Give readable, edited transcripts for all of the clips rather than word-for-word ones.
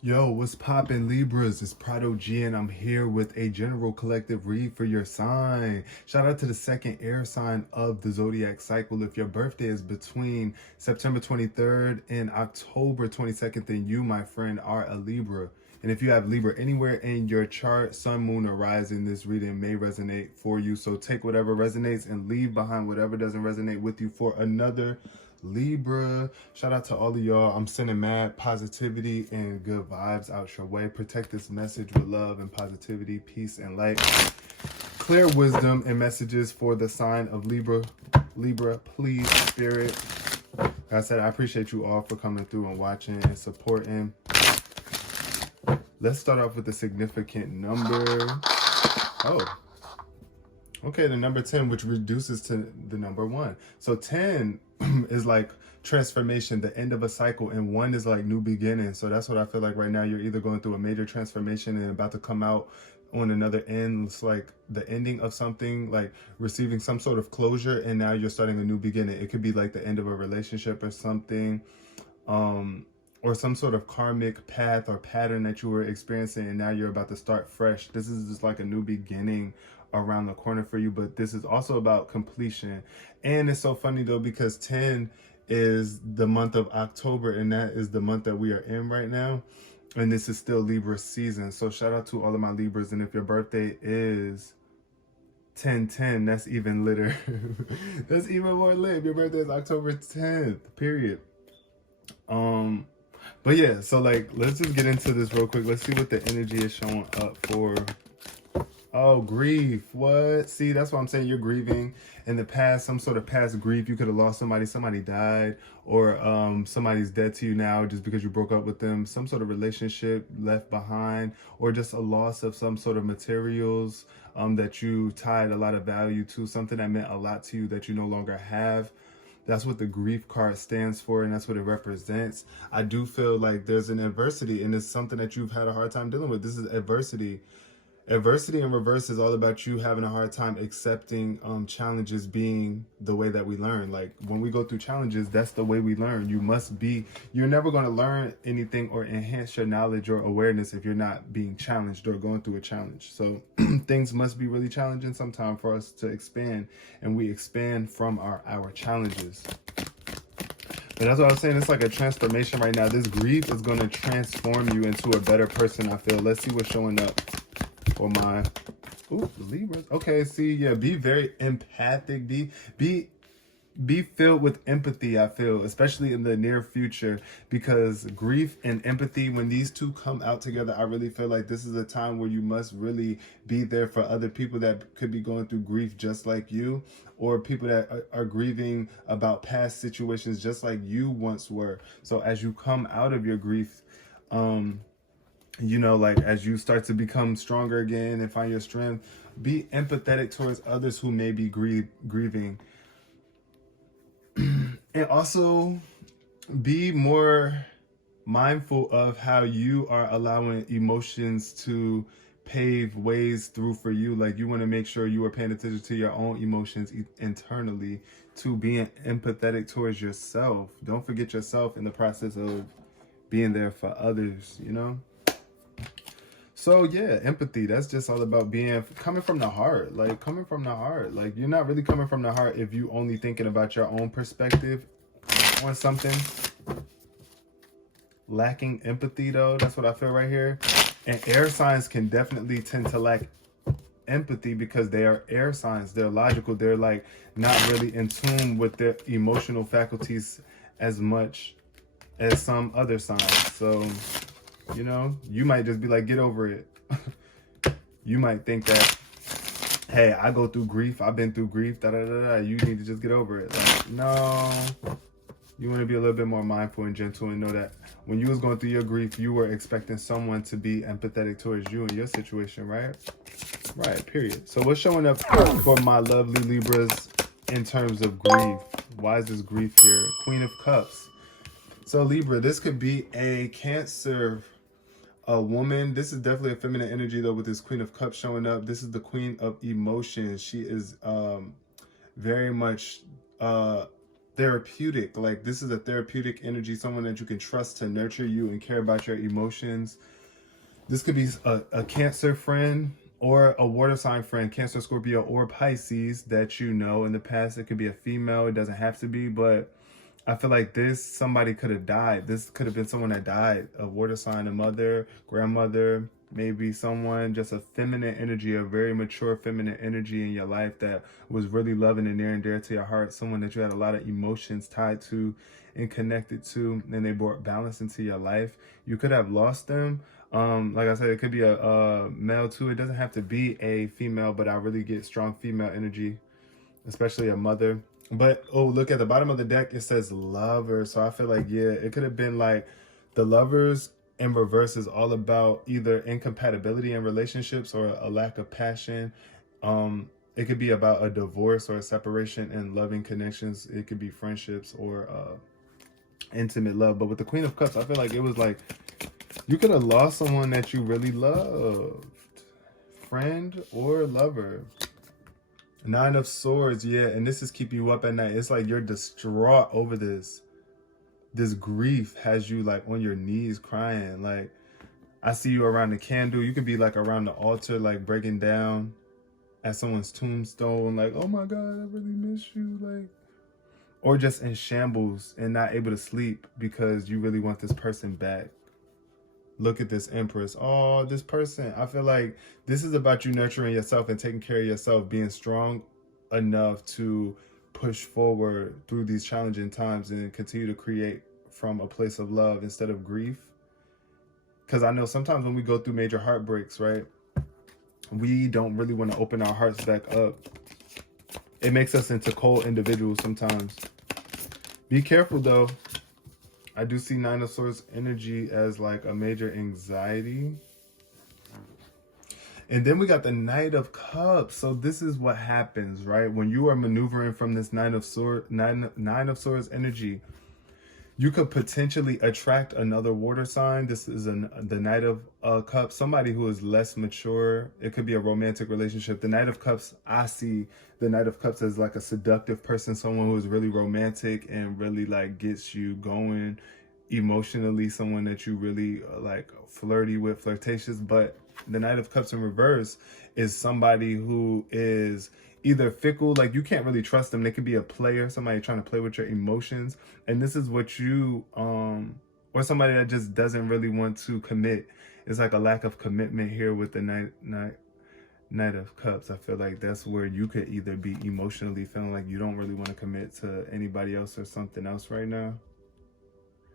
Yo, what's poppin', Libras? It's Prado G, and I'm here with a general collective read for your sign. Shout out to the second air sign of the zodiac cycle. If your birthday is between September 23rd and October 22nd, then you, my friend, are a Libra. And if you have Libra anywhere in your chart, sun, moon, or rising, this reading may resonate for you. So take whatever resonates and leave behind whatever doesn't resonate with you for another Libra. Shout out to all of y'all. I'm sending mad positivity and good vibes out your way. Protect this message with love and positivity, peace and light. Clear wisdom and messages for the sign of Libra. Libra, please, spirit. Like I said, I appreciate you all for coming through and watching and supporting. Let's start off with the significant number. Oh, okay, the number 10, which reduces to the number 1. So 10 is like transformation, the end of a cycle, and 1 is like new beginning. So that's what I feel like right now. You're either going through a major transformation and about to come out on another end. It's like the ending of something, like receiving some sort of closure, and now you're starting a new beginning. It could be like the end of a relationship or something, or some sort of karmic path or pattern that you were experiencing, and now you're about to start fresh. This is just like a new beginning around the corner for you, but this is also about completion. And it's so funny though, because 10 is the month of October, and that is the month that we are in right now, and this is still Libra season. So shout out to all of my Libras. And if your birthday is 10/10, that's even litter. That's even more lit. If your birthday is October 10th, period. But yeah, so like, let's just get into this real quick. Let's see what the energy is showing up for. Oh, grief. What? See, that's what I'm saying. You're grieving in the past, some sort of past grief. You could have lost somebody died, or somebody's dead to you now just because you broke up with them. Some sort of relationship left behind, or just a loss of some sort of materials that you tied a lot of value to, something that meant a lot to you that you no longer have. That's what the grief card stands for, and that's what it represents. I do feel like there's an adversity, and it's something that you've had a hard time dealing with. This is adversity. Adversity in reverse is all about you having a hard time accepting challenges being the way that we learn. Like when we go through challenges, that's the way we learn. You're never going to learn anything or enhance your knowledge or awareness if you're not being challenged or going through a challenge. So things must be really challenging sometimes for us to expand, and we expand from our challenges. And that's what I was saying. It's like a transformation right now. This grief is going to transform you into a better person, I feel. Let's see what's showing up for my Libras. Okay, see, yeah, be very empathic. Be filled with empathy, I feel, especially in the near future, because grief and empathy, when these two come out together, I really feel like this is a time where you must really be there for other people that could be going through grief just like you, or people that are grieving about past situations just like you once were. So as you come out of your grief, you know, like as you start to become stronger again and find your strength, be empathetic towards others who may be grieving. And also be more mindful of how you are allowing emotions to pave ways through for you. Like you want to make sure you are paying attention to your own emotions internally, to being empathetic towards yourself. Don't forget yourself in the process of being there for others, you know? So yeah, empathy, that's just all about coming from the heart. Like coming from the heart. Like you're not really coming from the heart if you only thinking about your own perspective on something. Lacking empathy though, that's what I feel right here. And air signs can definitely tend to lack empathy because they are air signs. They're logical. They're like not really in tune with their emotional faculties as much as some other signs. So you know, you might just be like, get over it. You might think that, hey, I go through grief. I've been through grief. Da da da da. You need to just get over it. Like, no. You want to be a little bit more mindful and gentle and know that when you was going through your grief, you were expecting someone to be empathetic towards you and your situation, right? Right, period. So what's showing up for my lovely Libras in terms of grief? Why is this grief here? Queen of Cups. So Libra, this could be a Cancer, a woman. This is definitely a feminine energy though, with this Queen of Cups showing up. This is the Queen of Emotions. She is very much therapeutic. Like, this is a therapeutic energy, someone that you can trust to nurture you and care about your emotions. This could be a Cancer friend or a water sign friend, Cancer, Scorpio, or Pisces that you know in the past. It could be a female. It doesn't have to be, but I feel like somebody could have died. This could have been someone that died. A water sign, a mother, grandmother, maybe someone, just a feminine energy, a very mature feminine energy in your life that was really loving and near and dear to your heart. Someone that you had a lot of emotions tied to and connected to, and they brought balance into your life. You could have lost them. Like I said, it could be a male too. It doesn't have to be a female, but I really get strong female energy, especially a mother. But oh, look at the bottom of the deck, it says lover. So I feel like, yeah, it could have been like the lovers in reverse is all about either incompatibility in relationships or a lack of passion. It could be about a divorce or a separation in loving connections. It could be friendships or intimate love. But with the Queen of Cups, I feel like it was like you could have lost someone that you really loved, friend or lover. Nine of Swords, yeah, and this is keeping you up at night. It's like you're distraught over this. This grief has you like on your knees crying. Like, I see you around the candle. You could be like around the altar, like breaking down at someone's tombstone, like, oh my God, I really miss you. Like, or just in shambles and not able to sleep because you really want this person back. Look at this Empress. Oh, this person. I feel like this is about you nurturing yourself and taking care of yourself, being strong enough to push forward through these challenging times and continue to create from a place of love instead of grief. Because I know sometimes when we go through major heartbreaks, right, we don't really want to open our hearts back up. It makes us into cold individuals sometimes. Be careful though. I do see Nine of Swords energy as like a major anxiety. And then we got the Knight of Cups. So this is what happens, right? When you are maneuvering from this Nine of Swords energy, you could potentially attract another water sign. This is the Knight of Cups, somebody who is less mature. It could be a romantic relationship. The Knight of Cups, I see the Knight of Cups as like a seductive person, someone who is really romantic and really like gets you going emotionally, someone that you really like flirty with, flirtatious. But the Knight of Cups in reverse is somebody who is either fickle, like you can't really trust them. They could be a player, somebody trying to play with your emotions. And this is what you, or somebody that just doesn't really want to commit. It's like a lack of commitment here with the Knight of Cups. I feel like that's where you could either be emotionally feeling like you don't really want to commit to anybody else or something else right now.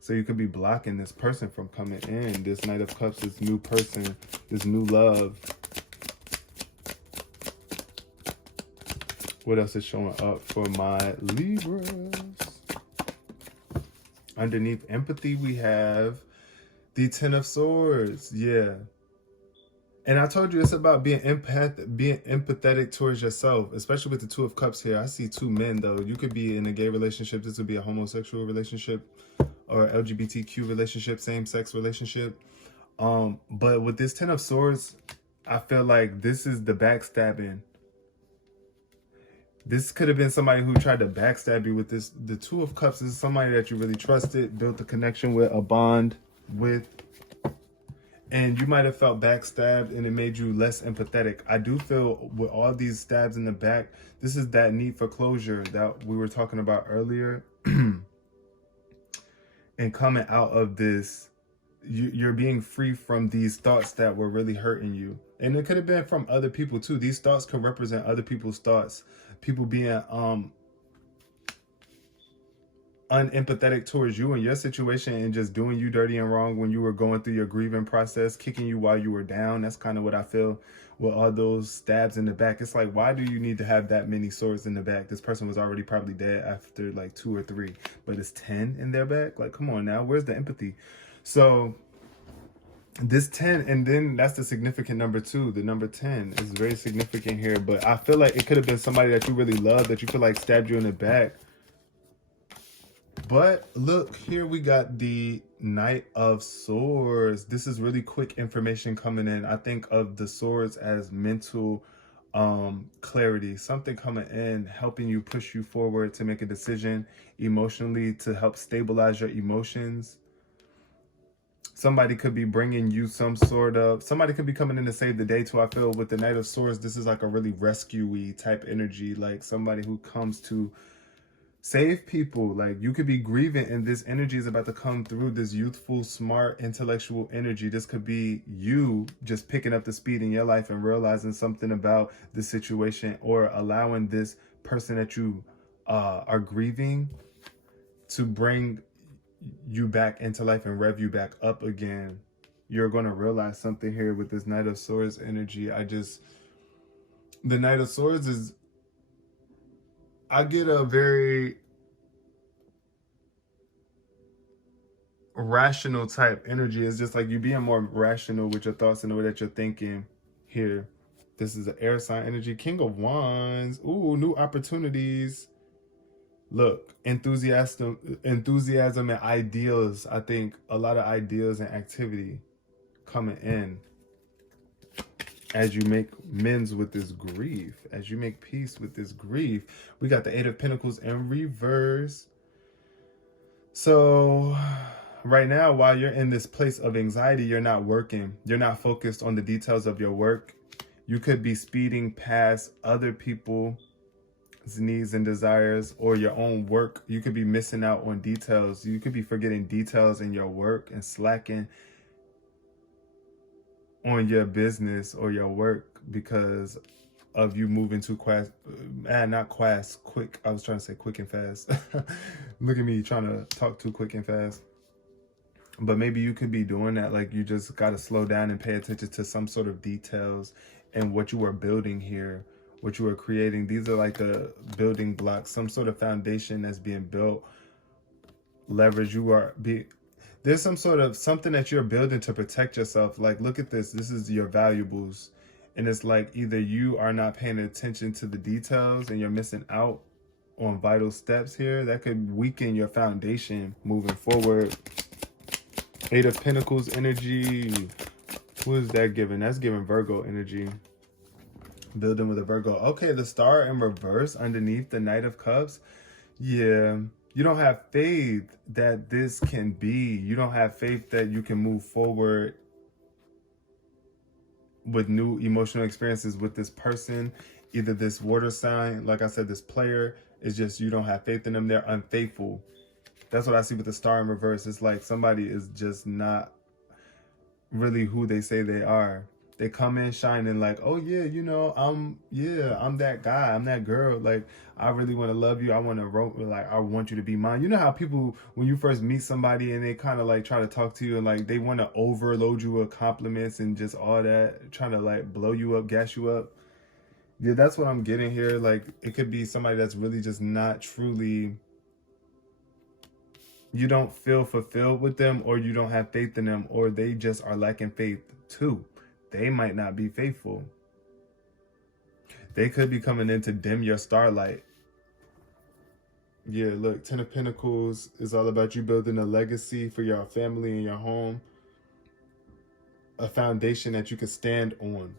So you could be blocking this person from coming in. This Knight of Cups, this new person, this new love. What else is showing up for my Libras? Underneath empathy, we have the Ten of Swords. Yeah. And I told you it's about being empathetic towards yourself, especially with the Two of Cups here. I see two men, though. You could be in a gay relationship. This would be a homosexual relationship or LGBTQ relationship, same-sex relationship. But with this Ten of Swords, I feel like this is the backstabbing. This could have been somebody who tried to backstab you with this. The Two of Cups is somebody that you really trusted, built a connection with, a bond with. And you might have felt backstabbed and it made you less empathetic. I do feel with all these stabs in the back, this is that need for closure that we were talking about earlier. And coming out of this, you're being free from these thoughts that were really hurting you. And it could have been from other people too. These thoughts could represent other people's thoughts. People being unempathetic towards you and your situation and just doing you dirty and wrong when you were going through your grieving process, kicking you while you were down. That's kind of what I feel with all those stabs in the back. It's like, why do you need to have that many swords in the back? This person was already probably dead after like 2 or 3, but it's 10 in their back. Like, come on now, where's the empathy? So this 10, and then that's the significant number 2. The number 10 is very significant here, but I feel like it could have been somebody that you really love that you feel like stabbed you in the back. But look, here we got the Knight of Swords. This is really quick information coming in. I think of the swords as mental clarity, something coming in, helping you push you forward to make a decision emotionally, to help stabilize your emotions. Somebody could be bringing you somebody could be coming in to save the day too. I feel with the Knight of Swords, this is like a really rescue-y type energy, like somebody who comes to save people. Like you could be grieving and this energy is about to come through, this youthful, smart, intellectual energy. This could be you just picking up the speed in your life and realizing something about the situation, or allowing this person that you are grieving to bring you back into life and rev you back up again. You're going to realize something here with this Knight of Swords energy. The Knight of Swords is, I get a very rational type energy. It's just like you being more rational with your thoughts and the way that you're thinking here. This is an air sign energy. King of Wands. Ooh, new opportunities. Look, enthusiasm and ideals. I think a lot of ideas and activity coming in as you make amends with this grief, as you make peace with this grief. We got the Eight of Pentacles in reverse. So right now, while you're in this place of anxiety, you're not working. You're not focused on the details of your work. You could be speeding past other people's needs and desires, or your own work. You could be missing out on details. You could be forgetting details in your work and slacking on your business or your work because of you moving too quick. I was trying to say quick and fast. Look at me trying to talk too quick and fast. But maybe you could be doing that. Like you just got to slow down and pay attention to some sort of details and what you are building here, what you are creating. These are like a building block, some sort of foundation that's being built. Leverage, there's some sort of something that you're building to protect yourself. Like, look at this. This is your valuables. And it's like either you are not paying attention to the details and you're missing out on vital steps here. That could weaken your foundation moving forward. Eight of Pentacles energy. Who is that giving? That's giving Virgo energy. Building with a Virgo. Okay, the Star in reverse underneath the Knight of Cups. Yeah, you don't have faith that this can be. You don't have faith that you can move forward with new emotional experiences with this person. Either this water sign, like I said, this player, is just you don't have faith in them. They're unfaithful. That's what I see with the Star in reverse. It's like somebody is just not really who they say they are. They come in shining like, oh yeah, you know, I'm that guy, I'm that girl. Like, I really want to love you. I want you to be mine. You know how people, when you first meet somebody and they kind of like try to talk to you and like they want to overload you with compliments and just all that, trying to like blow you up, gas you up. Yeah, that's what I'm getting here. Like, it could be somebody that's really just not truly, you don't feel fulfilled with them, or you don't have faith in them, or they just are lacking faith too. They might not be faithful. They could be coming in to dim your starlight. Yeah, look, Ten of Pentacles is all about you building a legacy for your family and your home. A foundation that you can stand on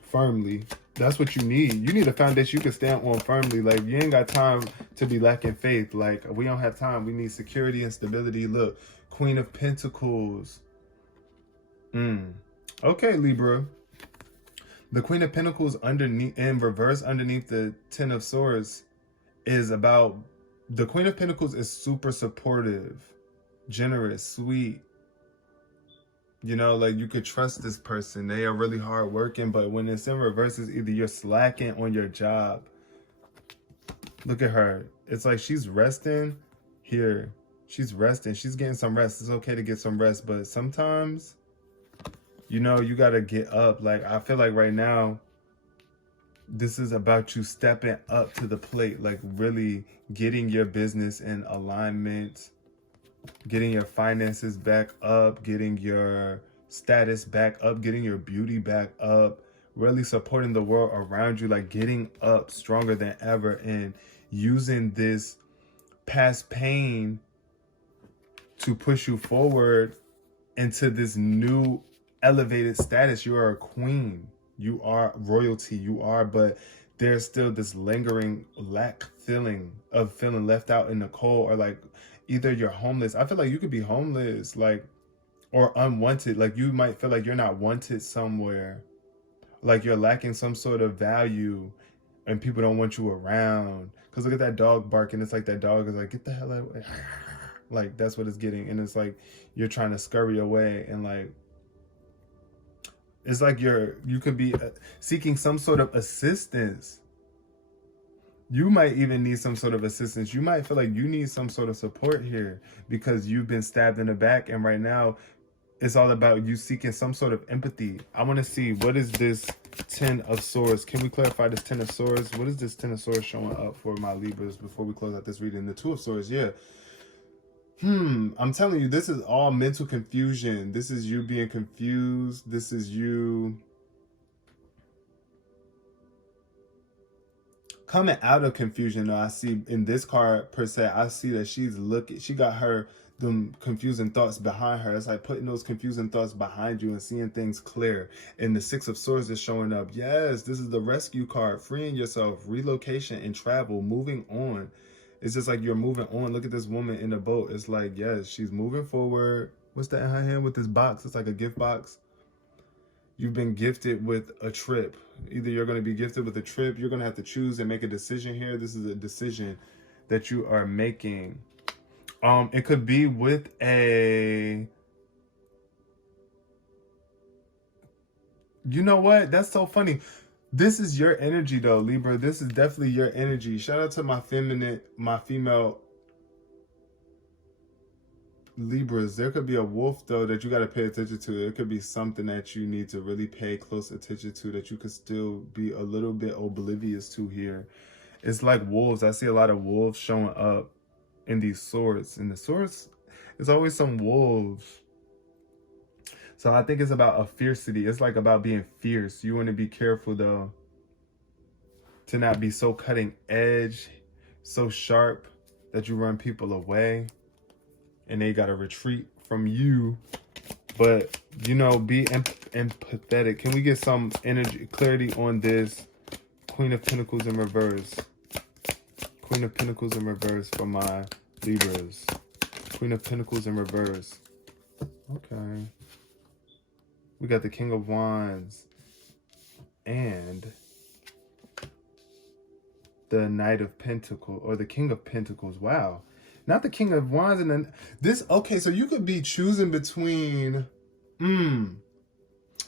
firmly. That's what you need. You need a foundation you can stand on firmly. Like, you ain't got time to be lacking faith. Like, we don't have time. We need security and stability. Look, Queen of Pentacles. Okay, Libra. The Queen of Pentacles underneath, in reverse underneath the Ten of Swords, is about, the Queen of Pentacles is super supportive, generous, sweet. You know, like you could trust this person. They are really hard working, but when it's in reverse, it's either you're slacking on your job. Look at her. It's like she's resting here. She's resting. She's getting some rest. It's okay to get some rest, but sometimes, you know, you got to get up. Like, I feel like right now, this is about you stepping up to the plate, like really getting your business in alignment, getting your finances back up, getting your status back up, getting your beauty back up, really supporting the world around you, like getting up stronger than ever and using this past pain to push you forward into this new elevated status. You are a queen. You are royalty. You are, but there's still this lingering lack feeling of feeling left out in the cold, or like either you're homeless. I feel like you could be homeless, like, or unwanted. Like you might feel like you're not wanted somewhere, like you're lacking some sort of value and people don't want you around. Because look at that dog barking. It's like that dog is like, get the hell out. Like that's what it's getting. And it's like you're trying to scurry away, and like it's like you could be seeking some sort of assistance. You might even need some sort of assistance. You might feel like you need some sort of support here because you've been stabbed in the back, and right now it's all about you seeking some sort of empathy. I want to see, what is this 10 of Swords? Can we clarify this 10 of Swords? What is this 10 of Swords showing up for my Libras before we close out this reading? The 2 of Swords, yeah. I'm telling you, this is all mental confusion. This is you being confused. This is you coming out of confusion. I see in this card per se, I see that she's looking, she got them confusing thoughts behind her. It's like putting those confusing thoughts behind you and seeing things clear. And the 6 of Swords is showing up. Yes, this is the rescue card, freeing yourself, relocation and travel, moving on. It's just like you're moving on. Look at this woman in the boat. It's like, yes, she's moving forward. What's that in her hand with this box? It's like a gift box. You've been gifted with a trip. Either you're going to be gifted with a trip, you're going to have to choose and make a decision here. This is a decision that you are making. It could be with a, you know what? That's so funny. This is your energy though, Libra. This is definitely your energy. Shout out to my female Libras. There could be a wolf though that you got to pay attention to. It could be something that you need to really pay close attention to, that you could still be a little bit oblivious to here. It's like wolves. I see a lot of wolves showing up in these swords. In the swords, there's always some wolves. So I think it's about a fiercity. It's like about being fierce. You want to be careful though, to not be so cutting edge, so sharp that you run people away and they got to retreat from you. But, you know, be empathetic. Can we get some energy, clarity on this Queen of Pentacles in reverse? Queen of Pentacles in reverse for my Libras. Queen of Pentacles in reverse. Okay. We got the King of Wands and the Knight of Pentacles, or the King of Pentacles. Wow. Not the King of Wands and then this. Okay, so you could be choosing between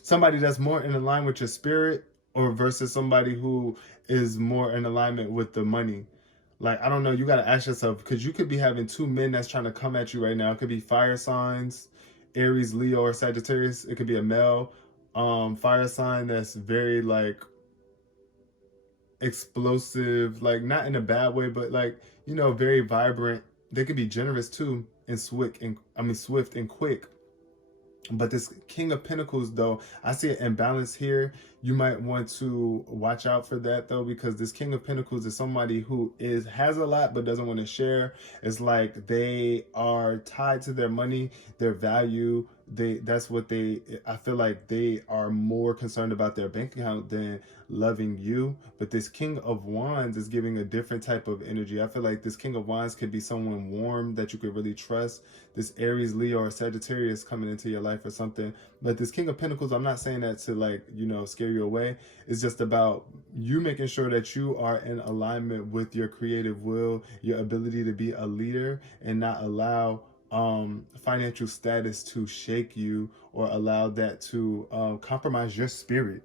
somebody that's more in alignment with your spirit, or versus somebody who is more in alignment with the money. Like, I don't know, you got to ask yourself, because you could be having 2 men that's trying to come at you right now. It could be fire signs, Aries, Leo, or Sagittarius. It could be a male fire sign that's very like explosive, like not in a bad way, but like, you know, very vibrant. They could be generous too, and swift and quick. But this King of Pentacles though, I see an imbalance here. You might want to watch out for that though, because this King of Pentacles is somebody who has a lot but doesn't want to share. It's like they are tied to their money, their value. I feel like they are more concerned about their bank account than loving you. But this King of Wands is giving a different type of energy. I feel like this King of Wands could be someone warm that you could really trust. This Aries, Leo, or Sagittarius coming into your life or something. But this King of Pentacles, I'm not saying that to like, you know, scare you away. It's just about you making sure that you are in alignment with your creative will, your ability to be a leader, and not allow financial status to shake you, or allow that to compromise your spirit.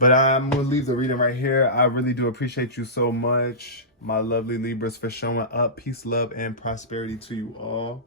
But I'm going to leave the reading right here. I really do appreciate you so much, my lovely Libras, for showing up. Peace, love, and prosperity to you all.